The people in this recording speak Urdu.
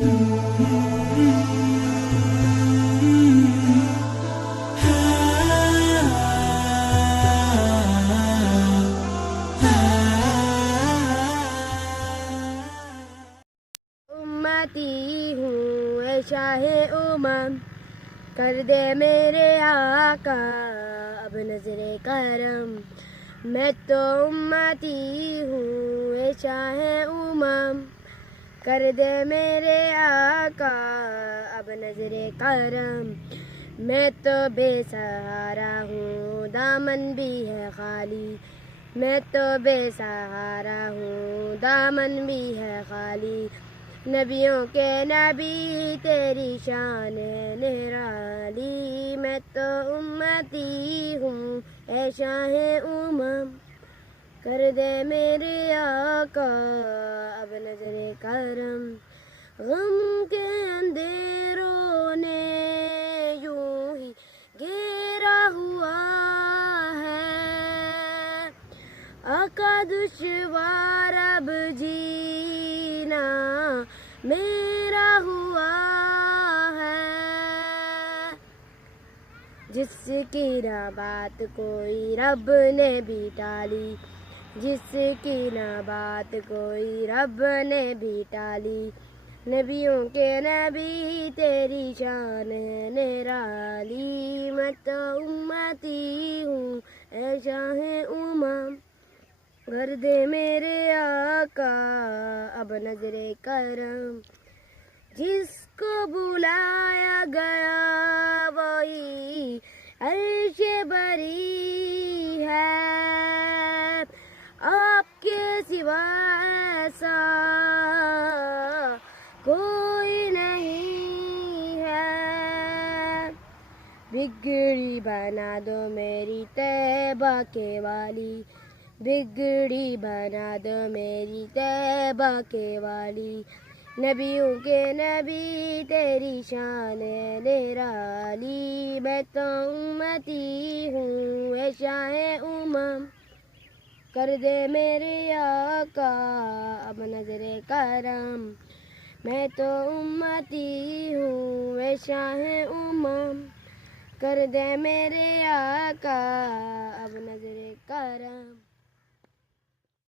امتی ہوں اے شاہ امم، کر دے میرے آقا اب نظر کرم. میں تو امتی ہوں اے شاہ امم، کر دے میرے آقا اب نظر کرم. میں تو بے سہارا ہوں دامن بھی ہے خالی، میں تو بے سہارا ہوں دامن بھی ہے خالی. نبیوں کے نبی تیری شان ہے نرالی. میں تو امتی ہوں اے شاہ امم، کر دے میرے آقا اب نظر کرم. غم کے اندھیروں نے یوں ہی گھیرا ہوا ہے، آقا دشوار اب جینا میرا ہوا ہے. جس کی نہ بات کوئی رب نے بھی ٹالی، جس کی نہ بات کوئی رب نے بھی ٹالی. نبیوں کے نبی تیری شان ہے نرالی. میں تو امتی ہوں اے شاہ امم، کر دے میرے آقا اب نظر کرم. جس کو بلایا گیا وہی عرش بری ہے، آپ کے سوا ایسا کوئی نہیں ہے. بگڑی بنا دو میری طیبہ کے والی، بگڑی بنا دو میری طیبہ کے والی. نبیوں کے نبی تیری شان ہے نرالی. میں تو امتی ہوں اے شاہ امم، کر دے میرے آقا اب نظر کرم. میں تو امتی ہوں اے شاہ امم، کر دے میرے آقا اب نظر کرم.